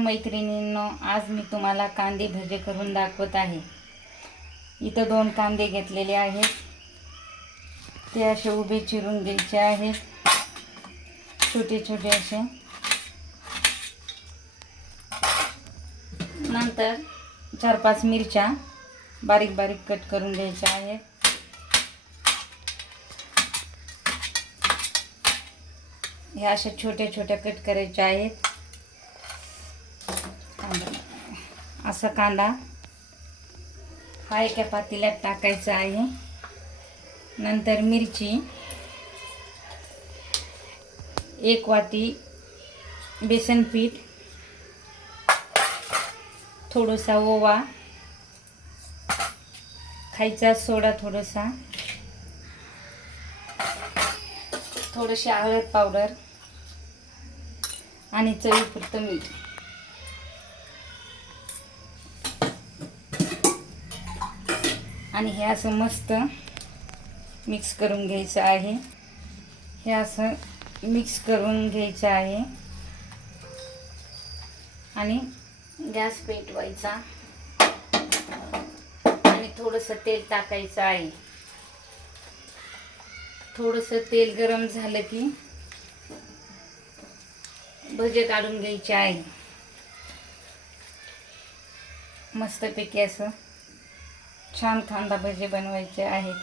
मैत्रिणींनो, आज मी तुम्हाला कांदे भजे करून दाखवत आहे। इथं 2 कांदे घेतलेले आहेत, ते असे उभे चिरून घ्यायचे आहेत, छोटे छोटे असे। नंतर 4-5 मिरच्या बारीक बारीक कट करून घ्यायच्या आहेत। हे अशा छोट्या छोट्या कट करायच्या आहेत। असा कांदा हा एका पातेल्यात टाकायचा आहे। नंतर मिरची, 1 वाटी बेसन पीठ, थोडासा ओवा, खायचा सोडा थोडासा, थोडीशी हळद पावडर आणि चवीपुरतं मीठ। आणि हे असं मस्त मिक्स करून घ्यायचं आहे। हे असं मिक्स करून घ्यायचं आहे आणि गॅस पेटवायचा आणि थोडंसं तेल टाकायचं आहे। थोडंसं तेल गरम झालं की भजे काढून घ्यायचे आहे। मस्तपैकी असं छान कांदा भजे बनवायचे आहेत।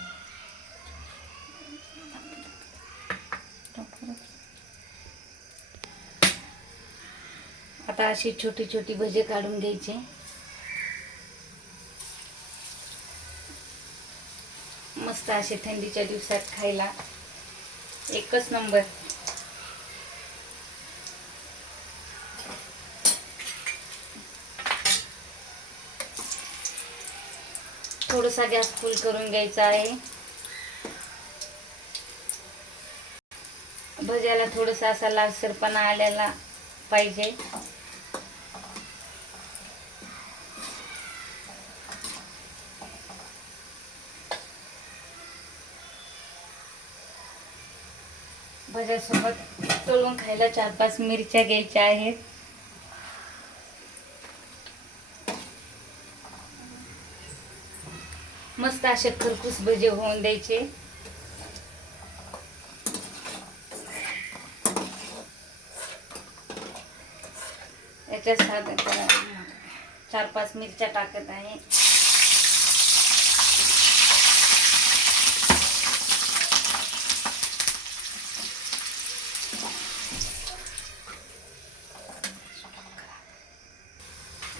आता अशी छोटी छोटी भजे काढून घ्यायचे। मस्त असे थंडीच्या दिवसात खायला एकच नंबर। थोडासा गॅस फुल करून घ्यायचा आहे। भज्याला थोडासा असा लालसरपणा आलेला पाहिजे। भज्यासोबत तळून खायला 4-5 मिरच्या घ्यायच्या आहेत। मस्त असे खरपूस भजे होऊन द्यायचे। याच्यात 4-5 मिरच्या टाकत आहे।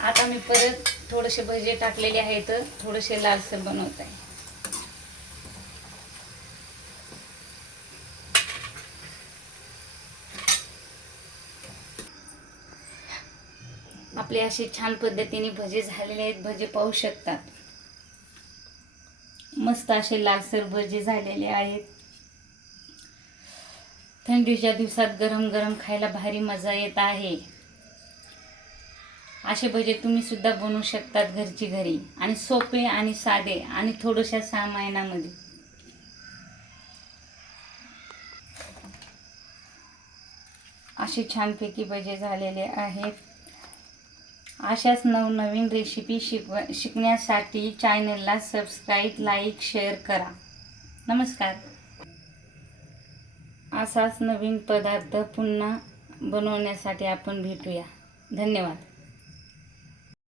आता मी परत थोडेसे भजे टाकलेले आहेत, थोडेसे लालसर बनवत आहे। आपले असे छान पद्धतीने भजे झालेले आहेत। भजे पाहू शकतात, मस्त असे लालसर भजे झालेले आहेत। थंडीच्या दिवसात गरम गरम खायला भारी मजा येत आहे। असे भजे तुम्ही सुद्धा बनवू शकतात घरची घरी, आणि सोपे आणि साधे आणि थोड्याशा सामानामध्ये। असे छानपैकी भजे झालेले आहेत। अशाच नवनवीन रेसिपी शिकण्यासाठी चॅनलला सबस्क्राईब, लाईक, शेअर करा। नमस्कार। असाच नवीन पदार्थ पुन्हा बनवण्यासाठी आपण भेटूया। धन्यवाद।